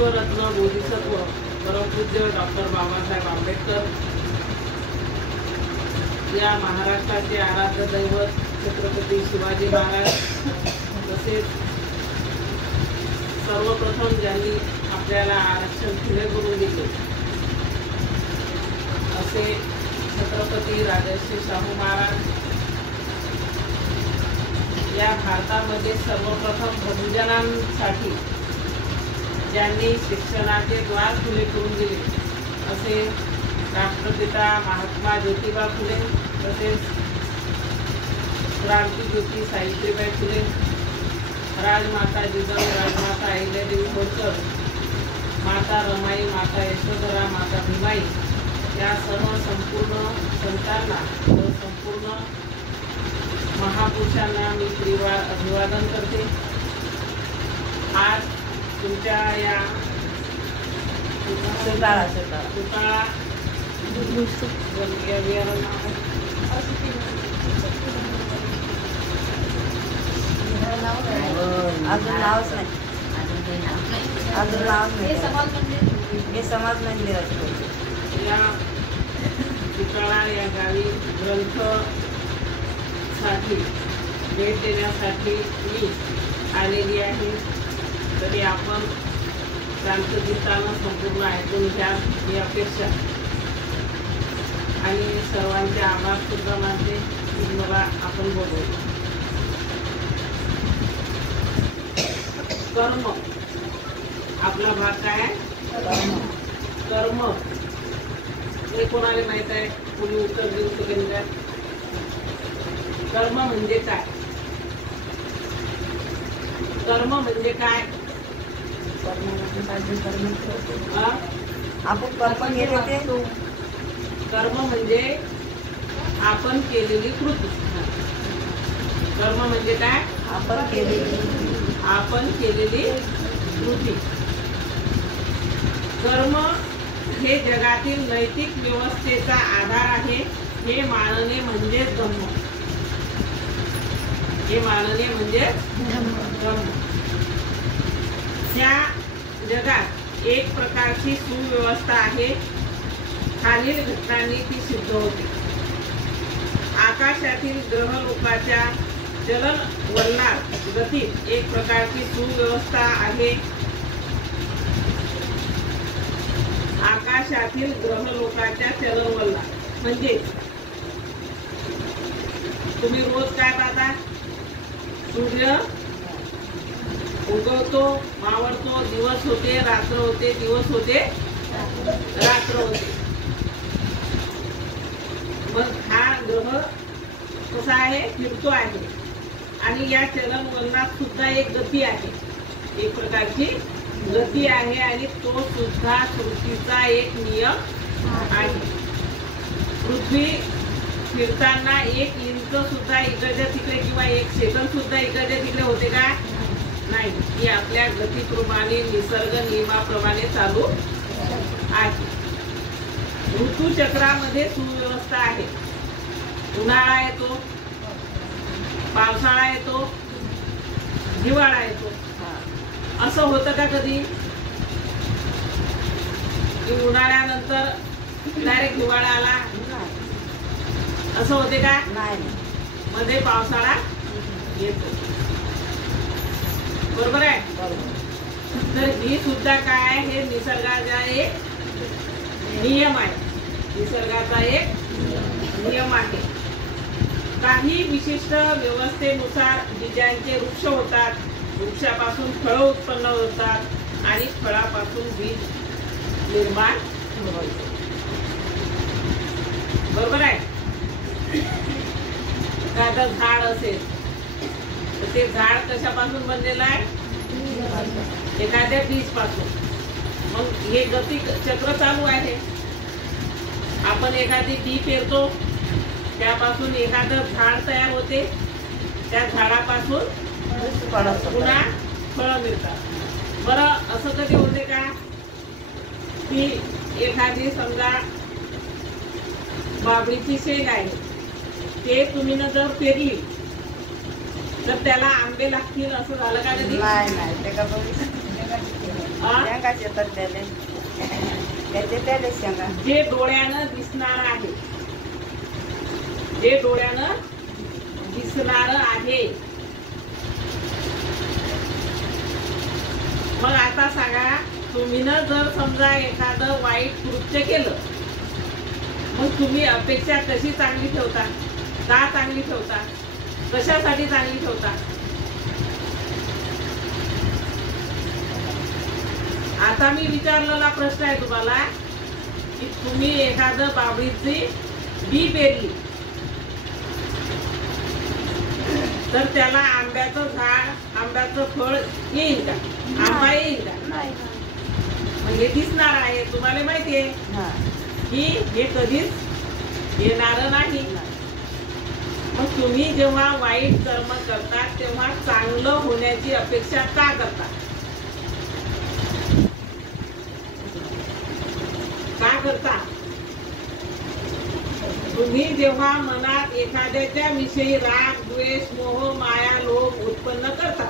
विश्वरत्न बोधिसत्व परमपूज्य डॉक्टर बाबासाहेब आंबेडकर या महाराष्ट्राचे आराध्य दैवत छत्रपती शिवाजी महाराज तसेच सर्वप्रथम ज्यांनी आपल्याला आरक्षण खुले करून दिले असे छत्रपती राजर्षी शाहू महाराज या भारतामध्ये सर्वप्रथम बहुजनांसाठी ज्यांनी शिक्षणाचे द्वार खुले करून दिले असे राष्ट्रपिता महात्मा ज्योतिबा फुले तसेच क्रांतिज्योती सावित्रीबाई फुले, राजमाता जिजाऊ, राजमाता अहिल्यादेवी होळकर, माता रमाई, माता यशोधरा, माता भीमाई यासह संपूर्ण संतांना व संपूर्ण महापुरुषांना मी त्रिवार अभिवादन करते। आज तुमच्या या पुतळा समाज मंदिर या पुतळा या गावी ग्रंथ साठी भेट देण्यासाठी मी आलेली आहे। तरी आपण शांतचित्तानं संपूर्ण ऐकून घ्या ही अपेक्षा आणि सर्वांचे आभार सुद्धा मानते। मला आपण बोलू कर्म आपला भाग काय कर्म हे कोणाला माहित आहे? कोणी उत्तर देऊ शकेल का? कर्म म्हणजे काय? कर्म म्हणजे काय? आपण कर्म केले ते कर्म म्हणजे आपण केलेली कृती। कर्म म्हणजे काय? आपण केलेली कृती। कर्म हे जगातील नैतिक व्यवस्थेचा आधार आहे हे मानणे म्हणजे धर्म। हे मानणे म्हणजे धर्म। या जगात एक प्रकारची सुव्यवस्था आहे। खालील घटनांनी ती सिद्ध होते। आकाशातील ग्रहलोकाच्या चलनवलनात गतीत एक प्रकारची सुव्यवस्था आहे। आकाशातील ग्रहलोकाच्या चलनवलनात म्हणजे तुम्ही रोज काय पाहता? सूर्य उगवतो, मावळतो, दिवस होते, रात्र होते, दिवस होते, रात्र होते। मग हा ग्रह कसा आहे? फिरतो आहे आणि या चलनवलनात सुद्धा एक गती आहे, एक प्रकारची गती आहे आणि तो सुद्धा सृष्टीचा एक नियम आहे। पृथ्वी फिरताना एक इंच सुद्धा इकडच्या तिकडे किंवा एक सेकंद सुद्धा इकडच्या तिकडे होते का? नाही। ती आपल्या गतीप्रमाणे निसर्ग नियमाप्रमाणे चालू आहे। ऋतुचक्रामध्ये सुव्यवस्था आहे। उन्हाळा येतो, पावसाळा येतो, हिवाळा येतो। असं होतं का कधी की उन्हाळ्यानंतर डायरेक्ट हिवाळा आला? असं होते का? नाही। मध्ये पावसाळा येतो, बरोबर आहे? तर ही सुद्धा काय? हे निसर्गाचा एक नियम आहे। निसर्गाचा एक नियम आहे। काही विशिष्ट व्यवस्थेनुसार बीजांचे वृक्ष होतात, वृक्षापासून फळं उत्पन्न होतात आणि फळापासून बीज निर्माण होते, बरोबर आहे? एखादं झाड असेल तर ते झाड कशापासून बनलेलं आहे? एखाद्या बीज पासून। मग हे गती चक्र चालू आहे। आपण एखादी बी पेरतो, त्यापासून एखादं झाड तयार होते, त्या झाडापासून पुन्हा फळं मिळतात। बरं असं कधी होते का की एखादी समजा बाबळीची शेंग आहे, ते तुम्ही न जर पेरली तर त्याला आंबे लागतील असं झालं का कधी? नाही, ते का शेंगाचे तरलेले त्याचे त्याले शेंगा जे डोळ्यानं दिसणार आहे, जे डोळ्यानं दिसणार आहे. मग आता सांगा, तुम्ही न जर समजा एखादं वाईट कृत्य केलं, मग तुम्ही अपेक्षा कशी चांगली ठेवता, का चांगली ठेवता, कशासाठी चांगली ठेवता? आता मी विचारलेला प्रश्न आहे तुम्हाला की तुम्ही एखादं बाबळीची बी पेरली तर त्याला आंब्याचं झाड, आंब्याचं फळ येईल का? आंबा येईल का? मग हे दिसणार आहे, तुम्हाला माहिती आहे की हे कधीच येणार नाही. मग तुम्ही जेव्हा वाईट कर्म करतात तेव्हा चांगलं होण्याची अपेक्षा का करता? का करता? तुम्ही जेव्हा मनात एखाद्याच्या विषयी राग, द्वेष, मोह, माया, लोभ उत्पन्न करता,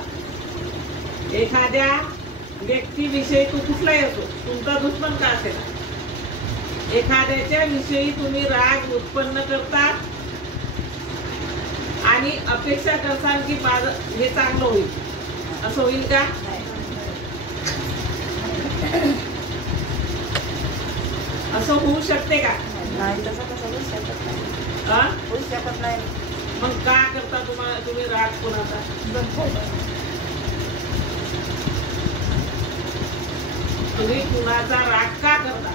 एखाद्या व्यक्तीविषयी तू कुठलाही असो, तुमचा दुश्मन का असेल, एखाद्याच्या विषयी तुम्ही राग उत्पन्न करतात आणि अपेक्षा करताल की माझं हे चांगलं होईल, असं होईल का? असं होऊ शकते का? नाही, तसं कसं होऊ शकत नाही. होऊ शकत नाही. मग का करता तुम्ही राग कोणाचा? तुम्ही कुणाचा राग का करता?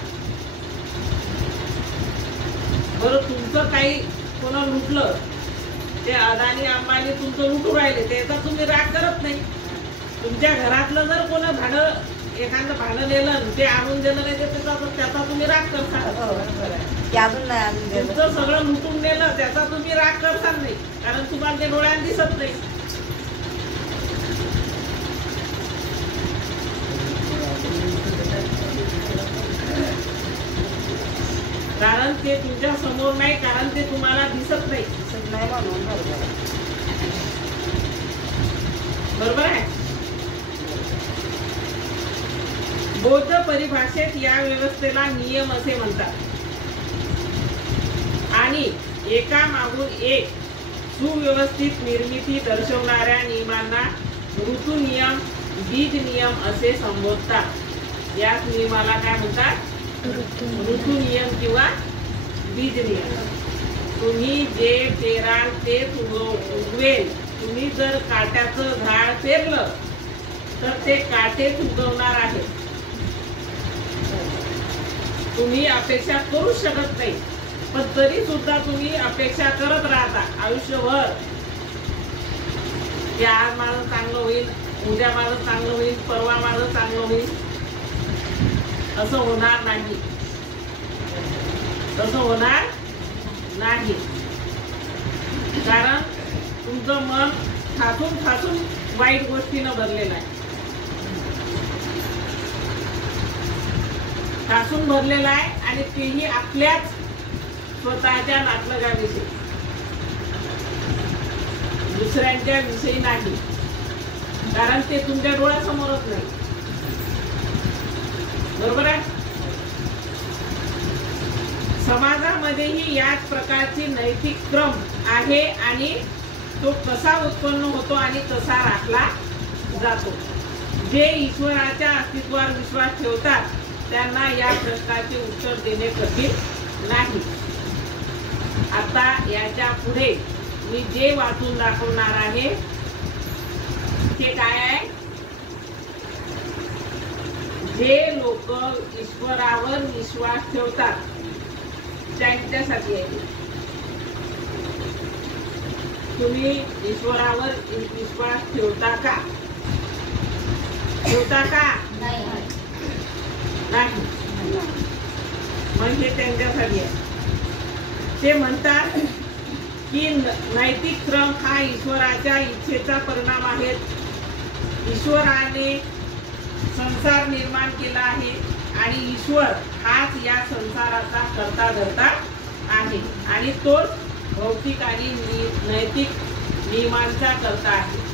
बरं, तुमचं काही कोणा लुटलं, ते अदानी अंबानी तुमचं लुटू राहिले, त्याचा तुम्ही राग करत नाही. तुमच्या घरातलं जर कोण एखादं भांडं नेलं, ते आणून दिलं नाही, त्याचा तुम्ही राग करता. तुमचं सगळं लुटून नेलं, त्याचा तुम्ही राग करता नाही, कारण तुम्हाला ते डोळ्यात दिसत नाही. कारण ते तुमच्या समोर नाही, कारण ते तुम्हाला दिसत नाही. बरोबर आहे. बौद्ध परिभाषेत या व्यवस्थेला नियम असे म्हणतात आणि एकामागून एक सुव्यवस्थित निर्मिती दर्शवणाऱ्या नियमांना ऋतू नियम, बीज नियम असे संबोधतात. याच नियमाला काय म्हणतात? ऋतू नियम किंवा बीज नियम. तुम्ही जे पेराल तेच उगवेल. तुम्ही जर काट्याचं झाड पेरलं तर ते काटेच उगवणार आहे. तुम्ही अपेक्षा करू शकत नाही, पण तरी सुद्धा तुम्ही अपेक्षा करत राहता आयुष्यभर की आज माझं चांगलं होईल, उद्या माझं चांगलं होईल, परवा माझं चांगलं होईल. असं होणार नाही, तसं होणार नाही. कारण तुमचं मन ठासून ठासून वाईट गोष्टीनं भरलेलं आहे, ठासून भरलेला आहे, आणि तेही आपल्याच स्वतःच्या नातलगाविषयी, दुसऱ्यांच्या विषयी नाही. कारण ते तुमच्या डोळ्यासमोरच नाही. बरोबर आहे. समाजामध्येही याच प्रकारची नैतिक क्रम आहे आणि तो कसा उत्पन्न होतो आणि कसा राखला जातो. जे ईश्वराच्या अस्तित्वावर विश्वास ठेवतात त्यांना या प्रश्नाचे उत्तर देणे कठीण नाही. आता याच्या पुढे मी जे वाचून दाखवणार आहे ते काय आहे? जे लोक ईश्वरावर विश्वास ठेवतात त्यांच्यासाठी आहे. तुम्ही ईश्वरावर विश्वास ठेवता का? ठेवता का? नाही. मग हे त्यांच्यासाठी आहे. ते म्हणतात की नैतिक क्रम हा ईश्वराच्या इच्छेचा परिणाम आहे. ईश्वराने संसार निर्माण केला आहे आणि ईश्वर हाच या संसाराचा करता धरता आहे आणि तोच भौतिक आणि नैतिक नियमांचा करता आहे.